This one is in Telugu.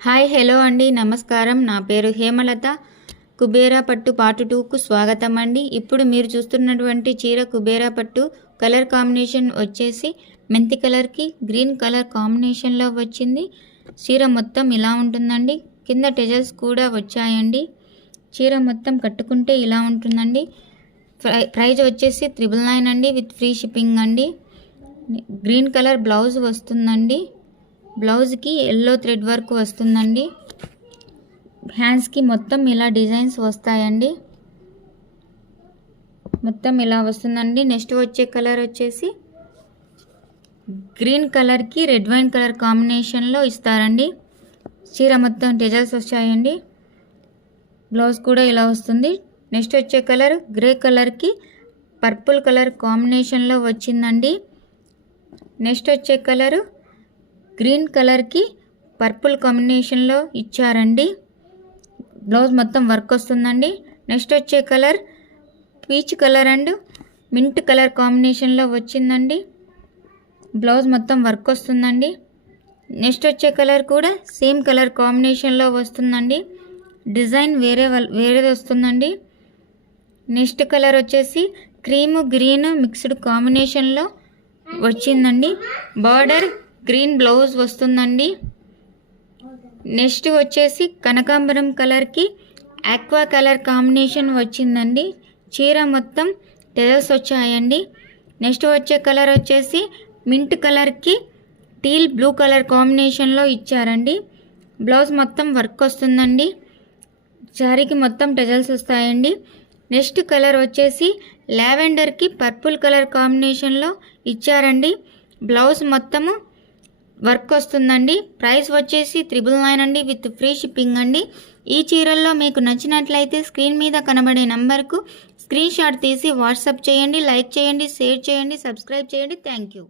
హాయ్ హలో అండి, నమస్కారం. నా పేరు హేమలత. కుబేరా పట్టు పార్ట్ 2కు స్వాగతం అండి. ఇప్పుడు మీరు చూస్తున్నటువంటి చీర కుబేరా పట్టు కలర్ కాంబినేషన్ వచ్చేసి మెంతి కలర్కి గ్రీన్ కలర్ కాంబినేషన్లో వచ్చింది. చీర మొత్తం ఇలా ఉంటుందండి. కింద టెజల్స్ కూడా వచ్చాయండి. చీర మొత్తం కట్టుకుంటే ఇలా ఉంటుందండి. ప్రైజ్ వచ్చేసి 999 అండి, విత్ ఫ్రీ షిప్పింగ్ అండి. గ్రీన్ కలర్ బ్లౌజ్ వస్తుందండి. బ్లౌజ్కి ఎల్లో థ్రెడ్ వర్క్ వస్తుందండి. హ్యాండ్స్కి మొత్తం ఇలా డిజైన్స్ వస్తాయండి. మొత్తం ఇలా వస్తుందండి. నెక్స్ట్ వచ్చే కలర్ వచ్చేసి గ్రీన్ కలర్కి రెడ్ వైన్ కలర్ కాంబినేషన్లో ఇస్తారండి. చీర మొత్తం డిజైన్స్ వచ్చాయండి. బ్లౌజ్ కూడా ఇలా వస్తుంది. నెక్స్ట్ వచ్చే కలర్ గ్రే కలర్కి పర్పుల్ కలర్ కాంబినేషన్లో వచ్చిందండి. నెక్స్ట్ వచ్చే కలరు గ్రీన్ కలర్కి పర్పుల్ కాంబినేషన్లో ఇచ్చారండి. బ్లౌజ్ మొత్తం వర్క్ వస్తుందండి. నెక్స్ట్ వచ్చే colour peach colour and mint colour కాంబినేషన్లో వచ్చిందండి. బ్లౌజ్ మొత్తం వర్క్ వస్తుందండి. నెక్స్ట్ వచ్చే కలర్ కూడా సేమ్ కలర్ కాంబినేషన్లో వస్తుందండి. డిజైన్ వేరేది వస్తుందండి. నెక్స్ట్ కలర్ వచ్చేసి క్రీము గ్రీన్ మిక్స్డ్ కాంబినేషన్లో వచ్చిందండి. బార్డర్ గ్రీన్ బ్లౌజ్ వస్తుందండి. నెక్స్ట్ వచ్చేసి కనకాంబరం కలర్కి ఆక్వా కలర్ కాంబినేషన్ వచ్చిందండి. చీర మొత్తం టెజల్స్ వచ్చాయండి. నెక్స్ట్ వచ్చే కలర్ వచ్చేసి మింట్ కలర్కి టీల్ బ్లూ కలర్ కాంబినేషన్లో ఇచ్చారండి. బ్లౌజ్ మొత్తం వర్క్ వస్తుందండి. శారీకి మొత్తం టెజల్స్ వస్తాయండి. నెక్స్ట్ కలర్ వచ్చేసి లావెండర్కి పర్పుల్ కలర్ కాంబినేషన్లో ఇచ్చారండి. బ్లౌజ్ మొత్తము వర్క్ వస్తుందండి. ప్రైస్ వచ్చేసి 999 అండి, విత్ ఫ్రీ షిప్పింగ్ అండి. ఈ చీరల్లో మీకు నచ్చినట్లయితే స్క్రీన్ మీద కనబడే నంబర్కు స్క్రీన్ షాట్ తీసి వాట్సాప్ చేయండి. లైక్ చేయండి, షేర్ చేయండి, సబ్స్క్రైబ్ చేయండి. Thank you.